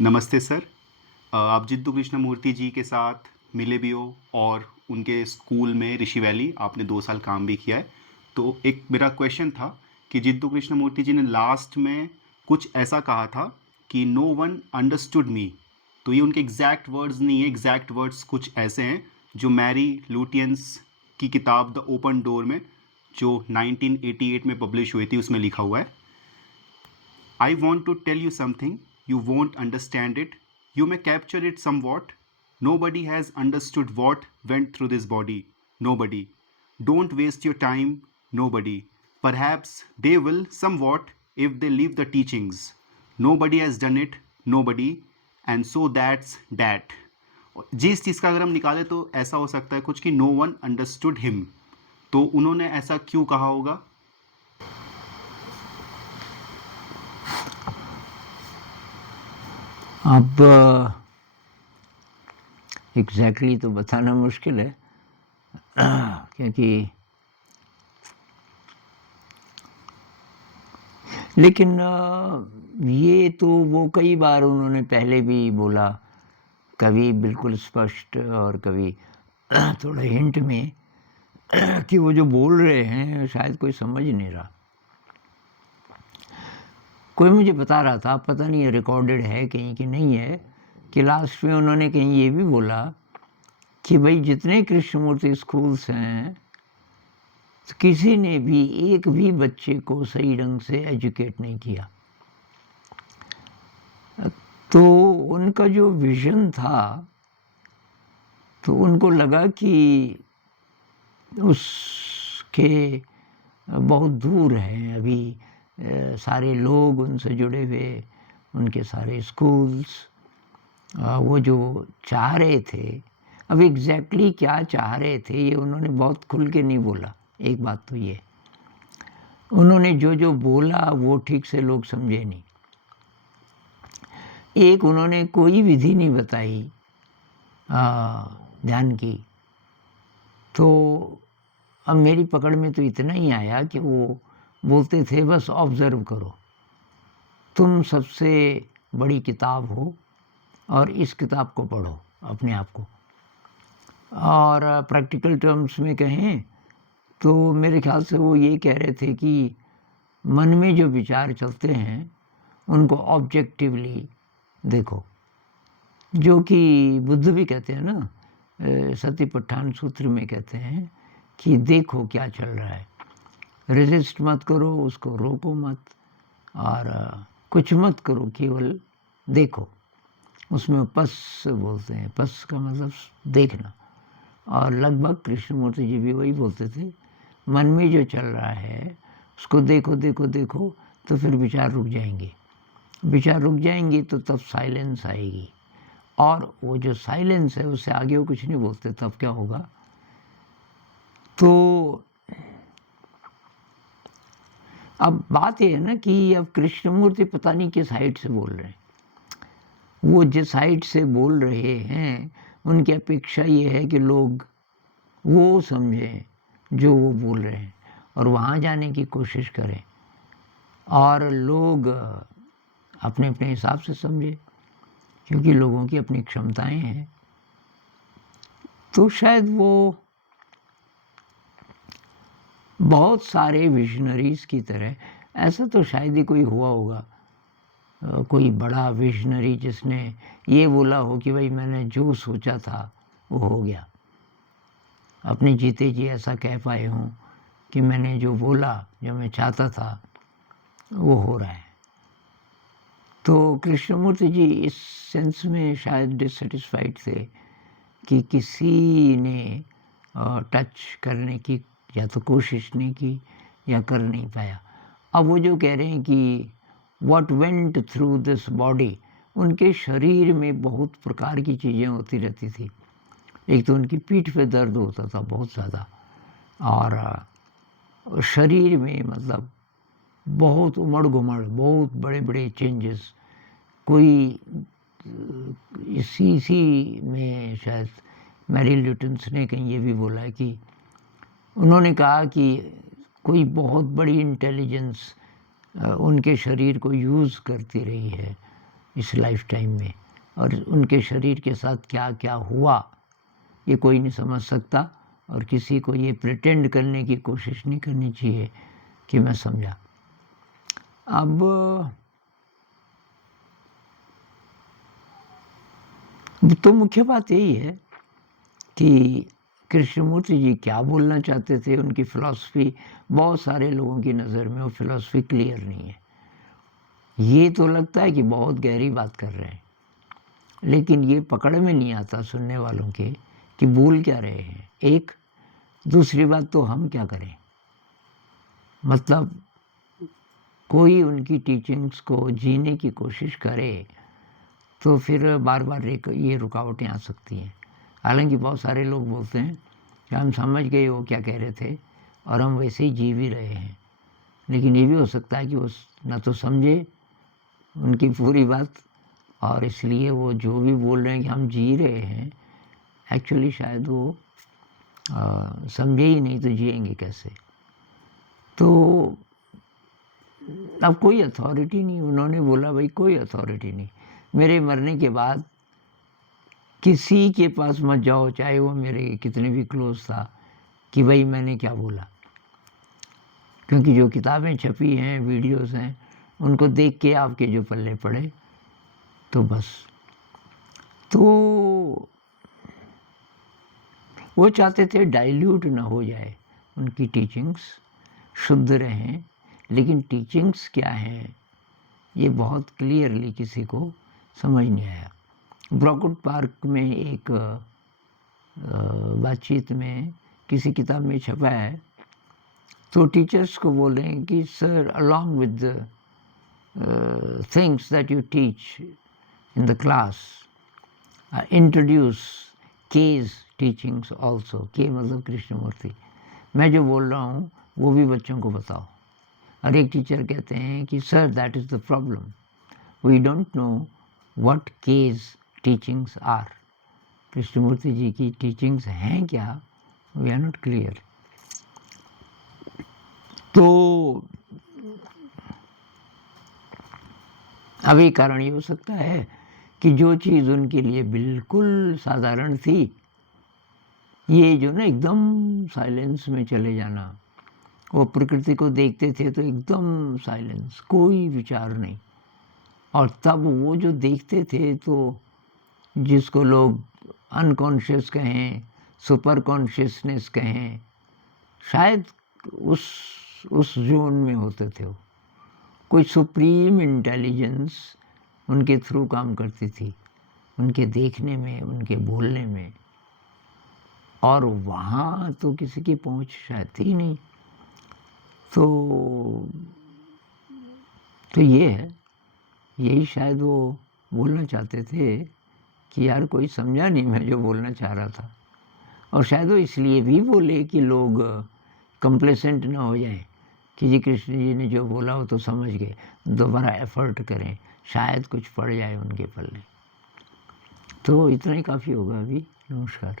नमस्ते सर। आप जिद्दू कृष्णमूर्ति जी के साथ मिले भी हो और उनके स्कूल में ऋषि वैली आपने 2 साल काम भी किया है। तो एक मेरा क्वेश्चन था कि जिद्दू कृष्णमूर्ति जी ने लास्ट में कुछ ऐसा कहा था कि नो वन अंडरस्टूड मी। तो ये उनके एग्जैक्ट वर्ड्स नहीं है, एग्जैक्ट वर्ड्स कुछ ऐसे हैं जो मैरी लुटियंस की किताब द ओपन डोर में जो 1988 में पब्लिश हुई थी उसमें लिखा हुआ है। I want to tell you something. You won't understand it. You may capture it somewhat. Nobody has understood what went through this body. Nobody. Don't waste your time. Nobody. Perhaps they will somewhat if they leave the teachings. Nobody has done it. Nobody. And so that's that. जिस चीज़ का अगर हम निकालें तो ऐसा हो सकता है कुछ कि नो वन अंडरस्टूड हिम। तो उन्होंने ऐसा क्यों कहा होगा? अब एग्जैक्टली तो बताना मुश्किल है क्योंकि लेकिन ये तो वो कई बार उन्होंने पहले भी बोला, कभी बिल्कुल स्पष्ट और कभी थोड़ा हिंट में कि वो जो बोल रहे हैं शायद कोई समझ नहीं रहा। कोई मुझे बता रहा था, पता नहीं है रिकॉर्डेड है कहीं कि नहीं है, कि लास्ट में उन्होंने कहीं ये भी बोला कि भाई जितने कृष्णमूर्ति स्कूल्स हैं तो किसी ने भी एक भी बच्चे को सही ढंग से एजुकेट नहीं किया। तो उनका जो विजन था तो उनको लगा कि उसके बहुत दूर हैं अभी सारे लोग उनसे जुड़े हुए, उनके सारे स्कूल्स। वो जो चाह रहे थे, अब एग्जैक्टली क्या चाह रहे थे ये उन्होंने बहुत खुल के नहीं बोला। एक बात तो ये, उन्होंने जो जो बोला वो ठीक से लोग समझे नहीं। एक उन्होंने कोई विधि नहीं बताई ध्यान की। तो अब मेरी पकड़ में तो इतना ही आया कि वो बोलते थे बस ऑब्ज़र्व करो, तुम सबसे बड़ी किताब हो और इस किताब को पढ़ो अपने आप को। और प्रैक्टिकल टर्म्स में कहें तो मेरे ख्याल से वो ये कह रहे थे कि मन में जो विचार चलते हैं उनको ऑब्जेक्टिवली देखो, जो कि बुद्ध भी कहते हैं ना, सतिपट्ठान सूत्र में कहते हैं कि देखो क्या चल रहा है, रेजिस्ट मत करो, उसको रोको मत, और कुछ मत करो, केवल देखो। उसमें पस बोलते हैं, पस का मतलब देखना। और लगभग कृष्णमूर्ति जी भी वही बोलते थे, मन में जो चल रहा है उसको देखो देखो देखो, तो फिर विचार रुक जाएंगे, विचार रुक जाएंगे तो तब साइलेंस आएगी। और वो जो साइलेंस है उससे आगे वो कुछ नहीं बोलते, तब क्या होगा। तो अब बात ये है ना कि अब कृष्णमूर्ति पता नहीं किस हाइट से बोल रहे हैं। वो जिस हाइट से बोल रहे हैं उनकी अपेक्षा ये है कि लोग वो समझें जो वो बोल रहे हैं और वहाँ जाने की कोशिश करें, और लोग अपने अपने हिसाब से समझें, क्योंकि लोगों की अपनी क्षमताएं हैं। तो शायद वो बहुत सारे विजनरीज की तरह, ऐसा तो शायद ही कोई हुआ होगा, कोई बड़ा विजनरी जिसने ये बोला हो कि भाई मैंने जो सोचा था वो हो गया, अपने जीते जी ऐसा कह पाए हों कि मैंने जो बोला, जो मैं चाहता था वो हो रहा है। तो कृष्णमूर्ति जी इस सेंस में शायद डिससेटिस्फाइड थे कि किसी ने टच करने की या तो कोशिश नहीं की या कर नहीं पाया। अब वो जो कह रहे हैं कि what went through this body, उनके शरीर में बहुत प्रकार की चीज़ें होती रहती थी। एक तो उनकी पीठ पे दर्द होता था बहुत ज़्यादा, और शरीर में मतलब बहुत उमड़ घुमड़, बहुत बड़े बड़े चेंजेस। कोई इसी में शायद मैरी ल्यूटेंस ने कहीं ये भी बोला है कि उन्होंने कहा कि कोई बहुत बड़ी इंटेलिजेंस उनके शरीर को यूज़ करती रही है, इस लाइफ टाइम में, और उनके शरीर के साथ क्या क्या हुआ ये कोई नहीं समझ सकता, और किसी को ये प्रिटेंड करने की कोशिश नहीं करनी चाहिए कि मैं समझा। अब तो मुख्य बात यही है कि कृष्णमूर्ति जी क्या बोलना चाहते थे, उनकी फ़िलॉसफ़ी बहुत सारे लोगों की नज़र में वो फ़िलॉसफ़ी क्लियर नहीं है। ये तो लगता है कि बहुत गहरी बात कर रहे हैं, लेकिन ये पकड़ में नहीं आता सुनने वालों के कि बोल क्या रहे हैं। एक दूसरी बात, तो हम क्या करें? मतलब कोई उनकी टीचिंग्स को जीने की कोशिश करे तो फिर बार बार ये रुकावटें आ सकती हैं। हालांकि बहुत सारे लोग बोलते हैं कि हम समझ गए वो क्या कह रहे थे और हम वैसे ही जी भी रहे हैं, लेकिन ये भी हो सकता है कि वो न तो समझे उनकी पूरी बात, और इसलिए वो जो भी बोल रहे हैं कि हम जी रहे हैं, एक्चुअली शायद वो समझे ही नहीं, तो जिएंगे कैसे? तो अब कोई अथॉरिटी नहीं, उन्होंने बोला भाई कोई अथॉरिटी नहीं, मेरे मरने के बाद किसी के पास मत जाओ, चाहे वो मेरे कितने भी क्लोज था, कि भाई मैंने क्या बोला, क्योंकि जो किताबें छपी हैं, वीडियोस हैं, उनको देख के आपके जो पल्ले पड़े तो बस। तो वो चाहते थे डाइल्यूट ना हो जाए, उनकी टीचिंग्स शुद्ध रहें, लेकिन टीचिंग्स क्या हैं ये बहुत क्लियरली किसी को समझ नहीं आया। ब्रॉकवुड पार्क में एक बातचीत में किसी किताब में छपा है, तो टीचर्स को बोल रहे हैं कि sir, along with the things that you teach in the class, introduce K's teachings also. K मतलब कृष्णमूर्ति, मैं जो बोल रहा हूँ वो भी बच्चों को बताओ। और एक टीचर कहते हैं कि sir, that is the problem, we don't know what K's teachings are. Krishnamurti ji की टीचिंग्स हैं क्या, वी आर नॉट क्लियर। तो अभी कारण ये हो सकता है कि जो चीज़ उनके लिए बिल्कुल साधारण थी, ये जो ना एकदम साइलेंस में चले जाना, वो प्रकृति को देखते थे तो एकदम साइलेंस, कोई विचार नहीं, और तब वो जो देखते थे तो जिसको लोग अनकॉन्शियस कहें, सुपर कॉन्शियसनेस कहें, शायद उस जोन में होते थे वो। कोई सुप्रीम इंटेलिजेंस उनके थ्रू काम करती थी, उनके देखने में, उनके बोलने में, और वहाँ तो किसी की पहुँच शायद थी नहीं। तो ये है, यही शायद वो बोलना चाहते थे कि यार कोई समझा नहीं मैं जो बोलना चाह रहा था। और शायद वो इसलिए भी बोले कि लोग कंप्लेसेंट ना हो जाएं कि जी कृष्ण जी ने जो बोला वो तो समझ गए, दोबारा एफर्ट करें, शायद कुछ पड़ जाए उनके पल्ले। तो इतना ही काफ़ी होगा अभी। नमस्कार।